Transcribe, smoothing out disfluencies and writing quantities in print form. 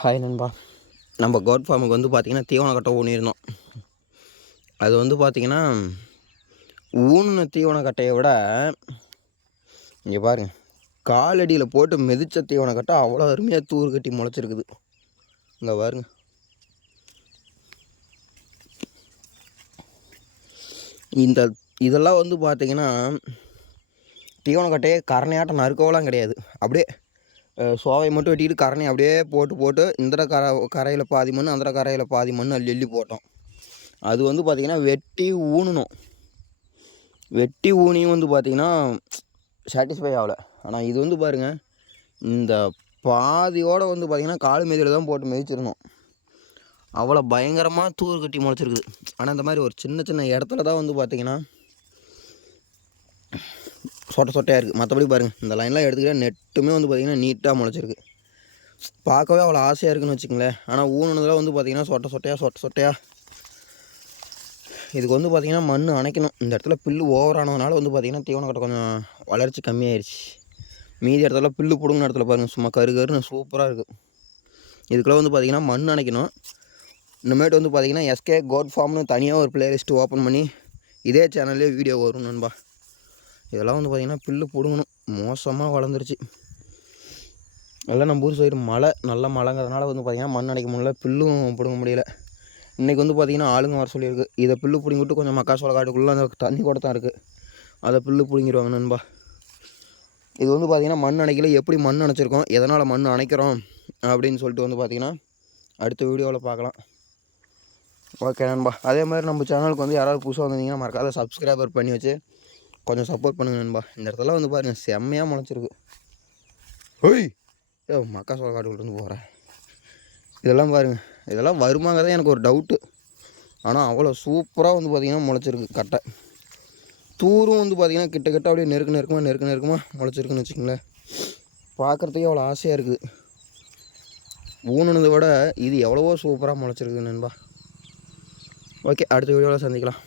Hi நண்பா. நம்ம code ஃபார்முக்கு வந்து பார்த்திங்கன்னா தீவன கட்டை ஊனியிருந்தோம். அது வந்து பார்த்திங்கன்னா ஊனின தீவன கட்டையை விட இங்கே பாருங்க, காலடியில் போட்டு மிதித்த தீவன கட்டை அவ்வளோ அருமையாக தூர் கட்டி முளைச்சிருக்குது. இங்கே பாருங்க, இதெல்லாம் வந்து பார்த்திங்கன்னா தீவன கட்டையே கரணையாட்டம் நறுக்கவெல்லாம் கிடையாது. அப்படியே சோவையை மட்டும் வெட்டிக்கிட்டு கரணையை அப்படியே போட்டு இந்த கரையில் பாதி மண், அந்த கரையில் பாதி மண் அள்ளி போட்டோம். அது வந்து பார்த்திங்கன்னா வெட்டி ஊனணும். வெட்டி ஊனியும் வந்து பார்த்திங்கன்னா சாட்டிஸ்ஃபை ஆகலை. ஆனால் இது வந்து பாருங்கள், இந்த பாதியோடு வந்து பார்த்திங்கன்னா காலு மீதியில் தான் போட்டு மிதிச்சிருந்தோம். அவ்வளோ பயங்கரமாக தூர் கட்டி முளைச்சிருக்குது. ஆனால் இந்த மாதிரி ஒரு சின்ன இடத்துல தான் வந்து பார்த்திங்கன்னா சொட்டையாக இருக்குது. மற்றபடி பாருங்கள், இந்த லைன்லாம் எடுத்துக்கிட்டால் நெட்டுமே வந்து பார்த்திங்கன்னா நீட்டாக முளைச்சிருக்கு. பார்க்கவே அவ்வளோ ஆசையாக இருக்குன்னு வச்சுக்கங்களேன். ஆனால் ஊனதில் வந்து பார்த்திங்கன்னா சொட்டையாக இதுக்கு வந்து பார்த்திங்கன்னா மண் அணைக்கணும். இந்த இடத்துல புல்லு ஓவரானதுனால வந்து பார்த்திங்கன்னா தீவன கட்டை கொஞ்சம் வளர்ச்சி கம்மியாயிருச்சு. மீதி இடத்துல புல்லு பிடுங்கின இடத்துல பாருங்கள், சும்மா கருன்னு சூப்பராக இருக்குது. இதுக்குள்ளே வந்து பார்த்திங்கன்னா மண் அணைக்கணும். இனிமேட்டு வந்து பார்த்திங்கன்னா எஸ்கே கோட் ஃபார்ம்னு தனியாக ஒரு பிளேலிஸ்ட்டு ஓப்பன் பண்ணி இதே சேனல்லே வீடியோ வரும் நண்பா. இதெல்லாம் வந்து பார்த்திங்கன்னா புல்லு பிடுங்கணும், மோசமாக வளர்ந்துருச்சு. எல்லாம் நம்ம ஊர் சைடு நல்ல மழைங்கிறதுனால வந்து பார்த்திங்கன்னா மண் அணைக்க முடியல, புல்லும் பிடுங்க முடியல. இன்றைக்கி வந்து பார்த்திங்கன்னா ஆளுங்க வர சொல்லியிருக்கு. இதை புல்லு பிடிங்கிட்டு கொஞ்சம் மக்காசோள காட்டுக்குள்ளே அந்த தண்ணி கூட தான் இருக்குது, அதை புல்லு பிடுங்கிடுவாங்க நண்பா. இது வந்து பார்த்திங்கன்னா மண் அணைக்கல, எப்படி மண் அணைச்சிருக்கோம், எதனால் மண் அணைக்கிறோம் அப்படின்னு சொல்லிட்டு வந்து பார்த்திங்கன்னா அடுத்த வீடியோவில் பார்க்கலாம். ஓகே நண்பா. அதே மாதிரி நம்ம சேனலுக்கு வந்து யாராவது புதுசாக வந்திருந்தீங்கன்னா மறக்காத சப்ஸ்கிரைபர் பண்ணி வச்சு கொஞ்சம் சப்போர்ட் பண்ணுங்கள் நண்பா. இந்த இடத்துல வந்து பாருங்கள் செம்மையாக முளைச்சிருக்கு. ஓய் மக்காசோள காட்டுக்குள்ளேருந்து போகிறேன். இதெல்லாம் பாருங்கள், இதெல்லாம் வருமாங்கிறதே எனக்கு ஒரு டவுட்டு. ஆனால் அவ்வளோ சூப்பராக வந்து பார்த்திங்கன்னா முளைச்சிருக்கு கட்டை. தூரும் வந்து பார்த்திங்கன்னா கிட்ட அப்படியே நெருக்கமாக முளைச்சிருக்குன்னு வச்சுக்கோங்களேன். பார்க்குறதுக்கே அவ்வளோ ஆசையாக இருக்குது. ஊனுனதை விட இது எவ்வளவோ சூப்பராக முளைச்சிருக்கு நண்பா. ஓகே, அடுத்த வீடியோவில் சந்திக்கலாம்.